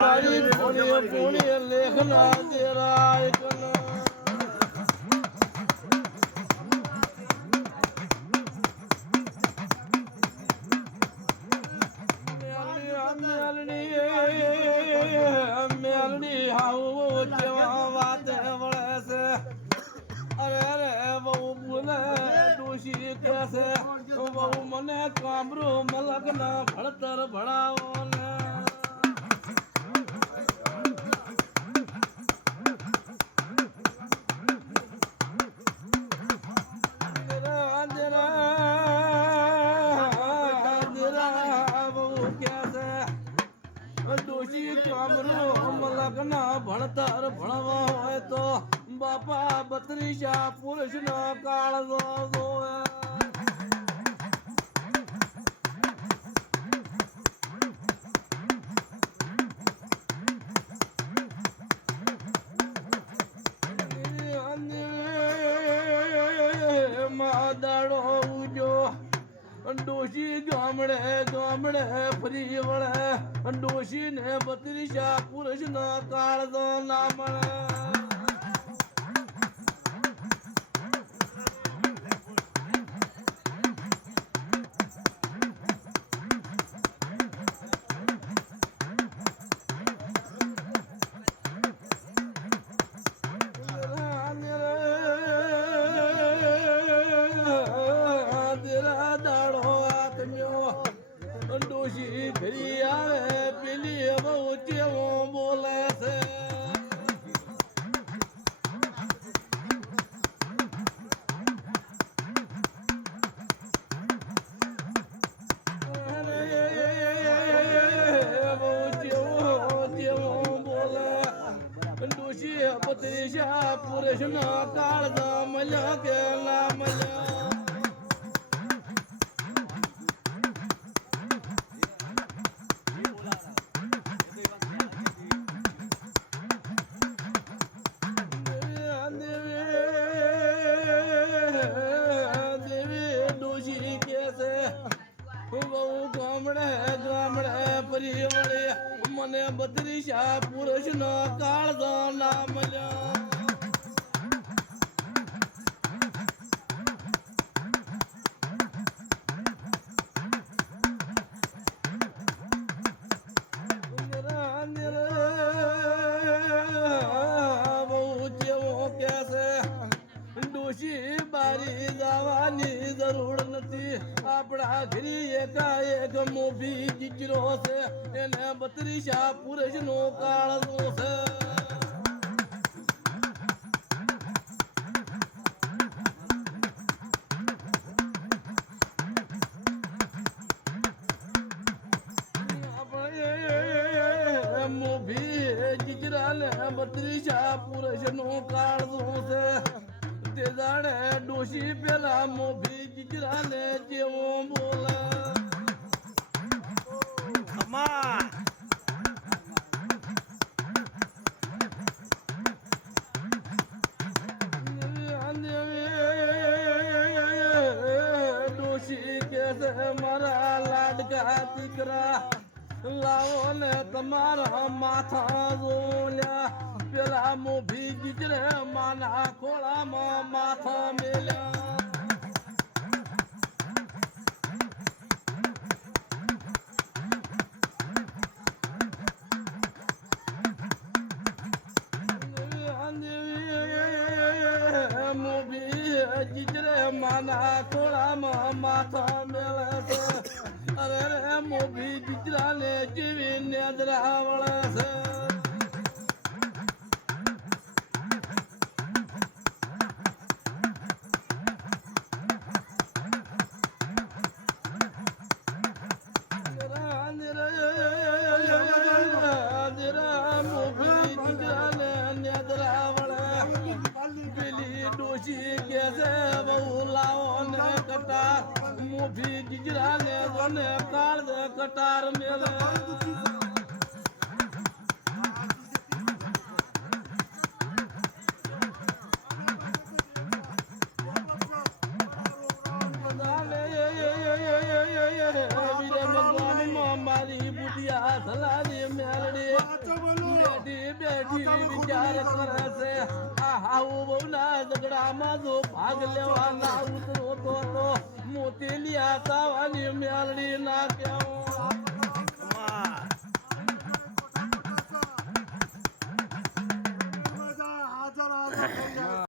તારી પુણ્ય પુણ્ય લેખના દેરાય કના મેલની હાવ જેવા વાત વળે છે અરે બહુ બોલે ડોશી કહેશે બહુ મને કામરું મલકના ભણતર ભણાવો ને ભણતર ભણવા હોય તો બાપા 32 પુરુષ નો કાળ જોવે દાડો ઉજો ડોશી ગામડે ગામડે ફરી વળે ડોશી ને 32 પુરુષ નો કાળ તો ના મળે ડોશી ફરી આવે પેલી બહુ ચેવો બોલે છે બહુ ચેવો બોલે ડોશી 32 પુરુષ ના કાળ મળ્યા કે ના મળ્યા ગામડે ગામડે ફરી વળી મને 32 પુરુષ નો કાળ ના મળ્યા ડોશી બારી જવાની જરૂર નથી આપણા ઘરી એકાએક મોભી જીજરો છે એને 32 પુરુષ નો કાળ છે મોભી જીજરા ને 32 પુરુષ નો કાળ છે તે જાણે ડોશી પેલા મોભી જીજરા ને જેવો બોલે ડોશી કે મારા લાડકા દીકરા લાવો ને તમારા માથા જોલ્યા પેલા મોભી જીજરે માના ખોળામાં માથા મેલ્યા મોભી જીજરે માના ખોળામાં માથા મેલે છે અરે મોભી જીજરા ને જેવી નેદરા વળે છે ડોશી કે છે બહુ લાવો ને કટાર મોભી જીજરા ને કાળ કટાર મેલે બેઠી વિચાર કરે છે આ હાઉ બહુના ઝઘડામાં જો ભાગ લેવા ના ઉતરો તો મોતીલિયા તાવાની મેલડી ના કેવો હાજર હાજર થઈ જાય